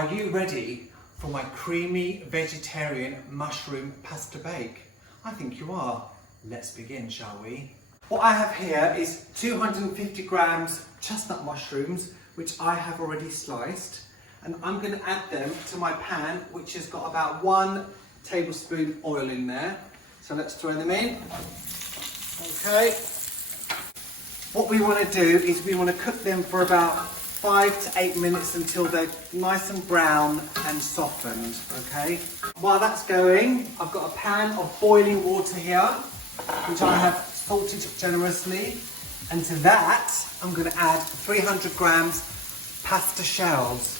Are you ready for my creamy vegetarian mushroom pasta bake? I think you are. Let's begin, shall we? What I have here is 250 grams chestnut mushrooms, which I have already sliced, and I'm going to add them to my pan, which has got about 1 tablespoon oil in there. So let's throw them in. Okay. What we want to do is we want to cook them for about 5 to 8 minutes until they're nice and brown and softened, okay? While that's going, I've got a pan of boiling water here, which I have salted generously. And to that, I'm going to add 300 grams pasta shells.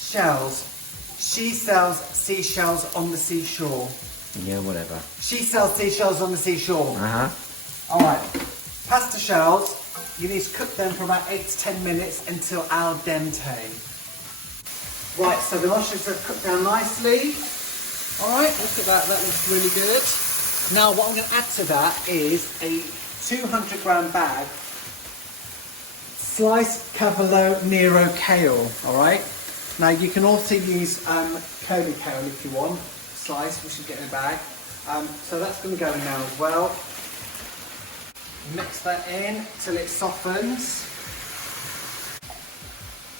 Shells. She sells seashells on the seashore. Yeah, whatever. She sells seashells on the seashore. Uh-huh. All right. Pasta shells, you need to cook them for about 8 to 10 minutes until al dente. Right, so the mushrooms are cooked down nicely. All right, look at that, that looks really good. Now what I'm going to add to that is a 200 gram bag sliced cavolo nero kale, all right? Now you can also use curly kale if you want, sliced, which you get in a bag. So that's going to go in now as well. Mix that in till it softens.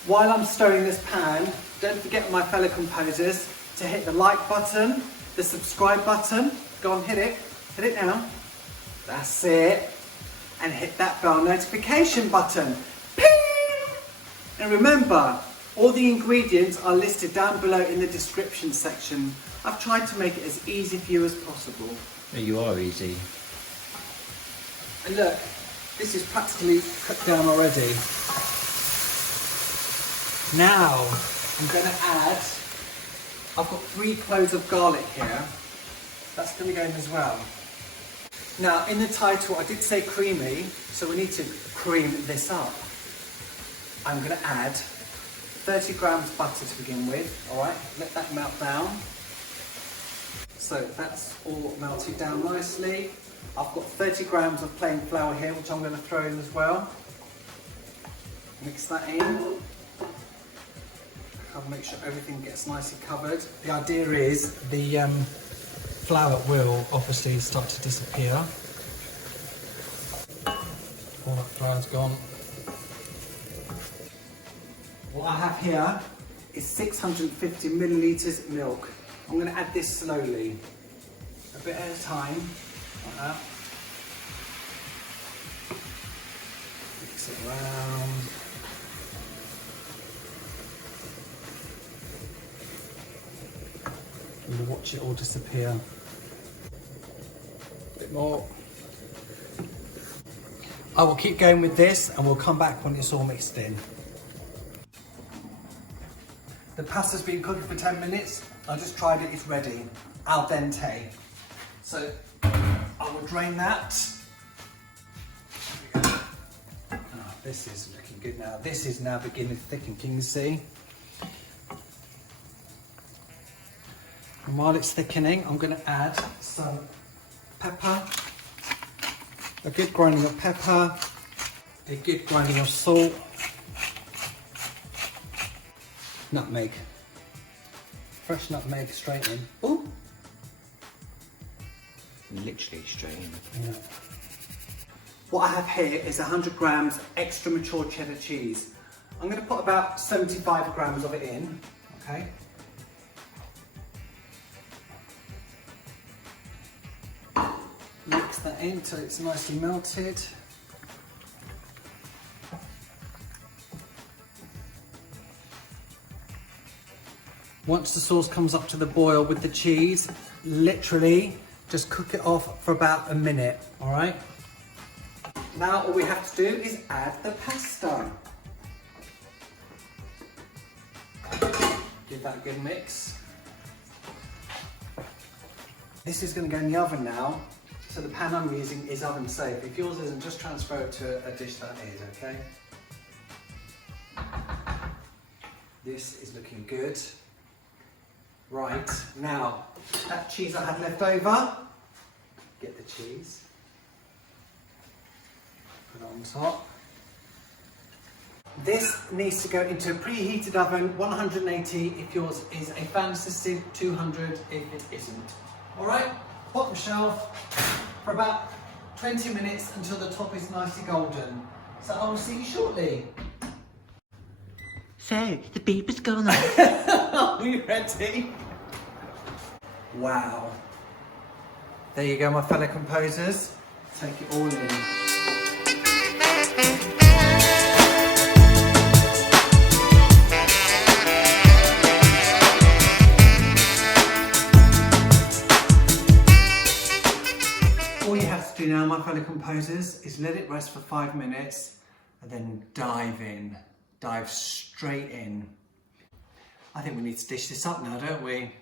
While I'm stirring this pan, don't forget, my fellow composers, to hit the like button, the subscribe button. Go on, hit it now. That's it. And hit that bell notification button. Ping! And remember, all the ingredients are listed down below in the description section. I've tried to make it as easy for you as possible. You are easy. And look, this is practically cooked down already. Now, I'm going to add, I've got 3 cloves of garlic here. That's going to go in as well. Now, in the title, I did say creamy, so we need to cream this up. I'm going to add 30 grams butter to begin with, all right? Let that melt down. So that's all melted down nicely. I've got 30 grams of plain flour here, which I'm going to throw in as well. Mix that in. I'll make sure everything gets nicely covered. The idea is the flour will obviously start to disappear. All that flour's gone. What I have here is 650 millilitres milk. I'm going to add this slowly, a bit at a time, like that. Mix it around. I'm going to watch it all disappear. A bit more. I will keep going with this and we'll come back when it's all mixed in. The pasta's been cooking for 10 minutes. I just tried it, it's ready. Al dente. So I will drain that. Oh, this is looking good now. This is now beginning to thicken, can you see? And while it's thickening, I'm going to add some pepper, a good grinding of pepper, a good grinding of salt, nutmeg, fresh nutmeg straight in. Ooh. Literally straight in. Yeah. What I have here is 100 grams extra mature cheddar cheese. I'm going to put about 75 grams of it in, okay? Mix that in till it's nicely melted. Once the sauce comes up to the boil with the cheese, literally just cook it off for about a minute, all right? Now all we have to do is add the pasta. Give that a good mix. This is going to go in the oven now. So the pan I'm using is oven safe. If yours isn't, just transfer it to a dish that is, okay? This is looking good. Right, now, that cheese I had left over, get the cheese, put it on top. This needs to go into a preheated oven, 180 if yours is a fancy, 200 if it isn't. All right, bottom shelf for about 20 minutes until the top is nicely golden. So I will see you shortly. So, the beeper's gone off. Are you ready? Wow. There you go, my fellow composers. Take it all in. All you have to do now, my fellow composers, is let it rest for 5 minutes and then dive in. Dive straight in. I think we need to dish this up now, don't we?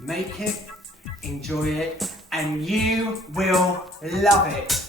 Make it, enjoy it, and you will love it.